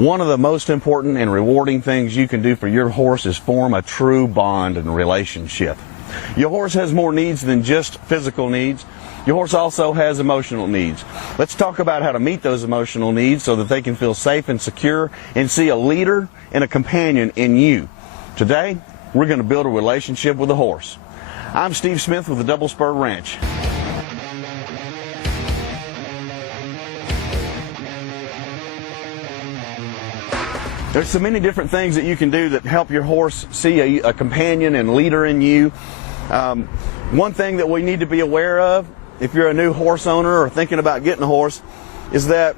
One of the most important and rewarding things you can do for your horse is form a true bond and relationship. Your horse has more needs than just physical needs. Your horse also has emotional needs. Let's talk about how to meet those emotional needs so that they can feel safe and secure and see a leader and a companion in you. Today, we're going to build a relationship with a horse. I'm Steve Smith with the Double Spur Ranch. There's so many different things that you can do that help your horse see a companion and leader in you. One thing that we need to be aware of, if you're a new horse owner or thinking about getting a horse, is that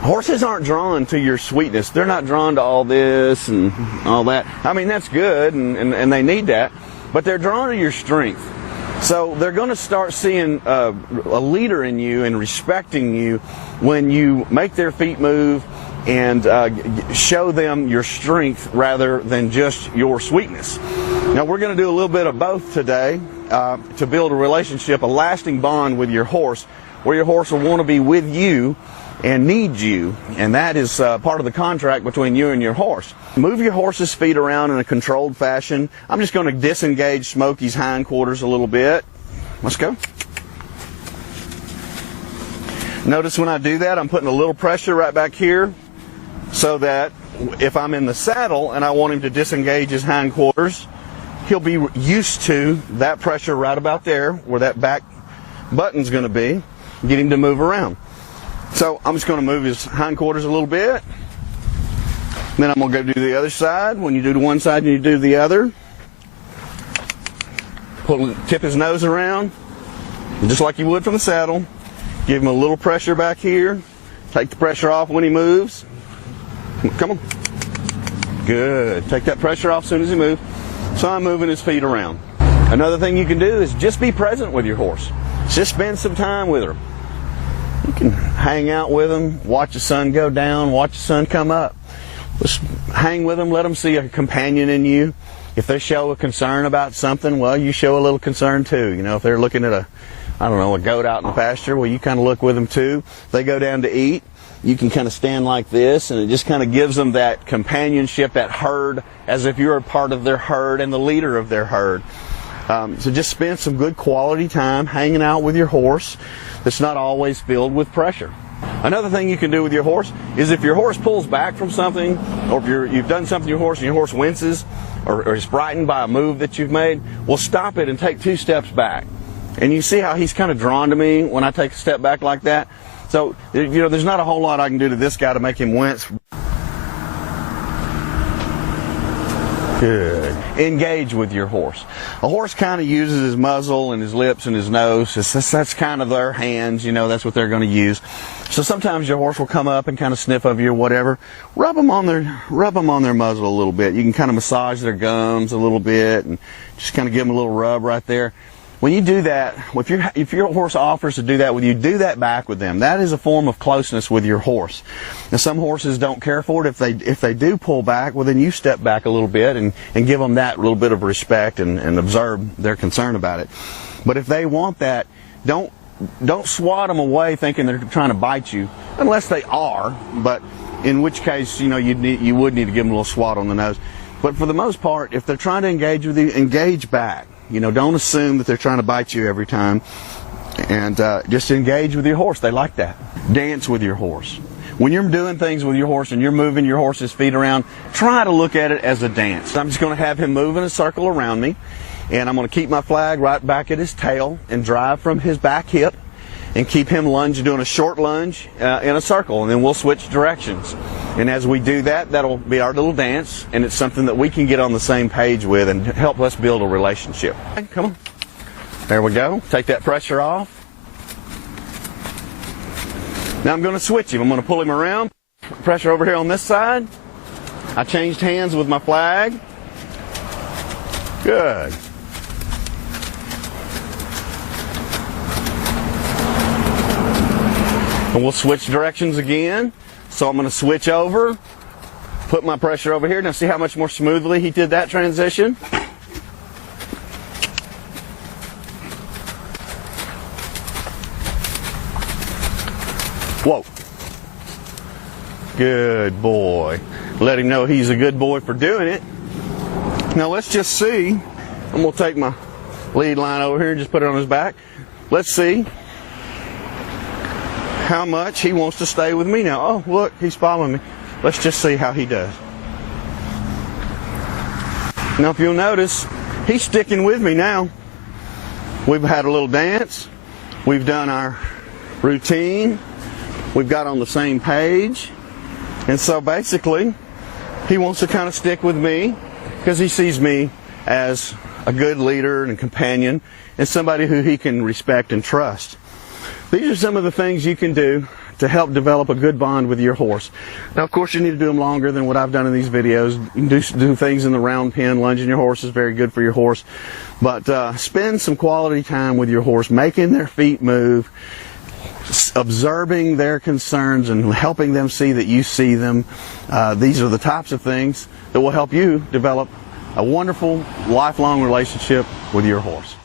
horses aren't drawn to your sweetness. They're not drawn to all this and all that. I mean, that's good, and they need that, but they're drawn to your strength. So they're going to start seeing a leader in you and respecting you when you make their feet move and show them your strength rather than just your sweetness. Now we're going to do a little bit of both today to build a relationship, a lasting bond with your horse, where your horse will want to be with you and need you, and that is part of the contract between you and your horse. Move your horse's feet around in a controlled fashion. I'm just going to disengage Smokey's hindquarters a little bit. Let's go. Notice when I do that, I'm putting a little pressure right back here, so that if I'm in the saddle and I want him to disengage his hindquarters, he'll be used to that pressure right about there where that back button's going to be, get him to move around. So I'm just going to move his hindquarters a little bit. Then I'm going to go do the other side. When you do the one side and you do the other, tip his nose around, just like you would from the saddle. Give him a little pressure back here. Take the pressure off when he moves. Come on. Good. Take that pressure off as soon as he moves. So I'm moving his feet around. Another thing you can do is just be present with your horse. Just spend some time with her. You can hang out with them, watch the sun go down, watch the sun come up. Just hang with them, let them see a companion in you. If they show a concern about something, well, you show a little concern too. You know, if they're looking at a goat out in the pasture, well, you kind of look with them too. If they go down to eat, you can kind of stand like this, and it just kind of gives them that companionship, that herd, as if you're a part of their herd and the leader of their herd. So just spend some good quality time hanging out with your horse that's not always filled with pressure. Another thing you can do with your horse is if your horse pulls back from something, or if you've done something to your horse and your horse winces or is frightened by a move that you've made, well, stop it and take 2 steps back. And you see how he's kind of drawn to me when I take a step back like that? So, you know, there's not a whole lot I can do to this guy to make him wince. Good. Engage with your horse. A horse kind of uses his muzzle and his lips and his nose. That's kind of their hands, you know, that's what they're going to use. So sometimes your horse will come up and kind of sniff over you or whatever. Rub them on their muzzle a little bit. You can kind of massage their gums a little bit and just kind of give them a little rub right there. When you do that, if your horse offers to do that with you, do that back with them. That is a form of closeness with your horse. Now, some horses don't care for it. If they do pull back, well, then you step back a little bit and give them that little bit of respect and observe their concern about it. But if they want that, don't swat them away thinking they're trying to bite you, unless they are. But in which case, you know, you would need to give them a little swat on the nose. But for the most part, if they're trying to engage with you, engage back. You know, don't assume that they're trying to bite you every time, and just engage with your horse. They like that. Dance with your horse. When you're doing things with your horse and you're moving your horse's feet around, try to look at it as a dance. I'm just going to have him move in a circle around me, and I'm going to keep my flag right back at his tail and drive from his back hip and keep him doing a short lunge in a circle, and then we'll switch directions. And as we do that, that'll be our little dance, and it's something that we can get on the same page with and help us build a relationship. Come on. There we go. Take that pressure off. Now I'm going to switch him. I'm going to pull him around. Pressure over here on this side. I changed hands with my flag. Good. And we'll switch directions again. So I'm going to switch over, put my pressure over here. Now see how much more smoothly he did that transition? Whoa. Good boy. Let him know he's a good boy for doing it. Now let's just see. I'm going to take my lead line over here and just put it on his back. Let's see how much he wants to stay with me now. Oh, look, he's following me. Let's just see how he does. Now, if you'll notice, he's sticking with me now. We've had a little dance. We've done our routine. We've got on the same page. And so basically, he wants to kind of stick with me because he sees me as a good leader and a companion and somebody who he can respect and trust. These are some of the things you can do to help develop a good bond with your horse. Now, of course, you need to do them longer than what I've done in these videos. You can do things in the round pen. Lunging your horse is very good for your horse. But spend some quality time with your horse, making their feet move, observing their concerns and helping them see that you see them. These are the types of things that will help you develop a wonderful, lifelong relationship with your horse.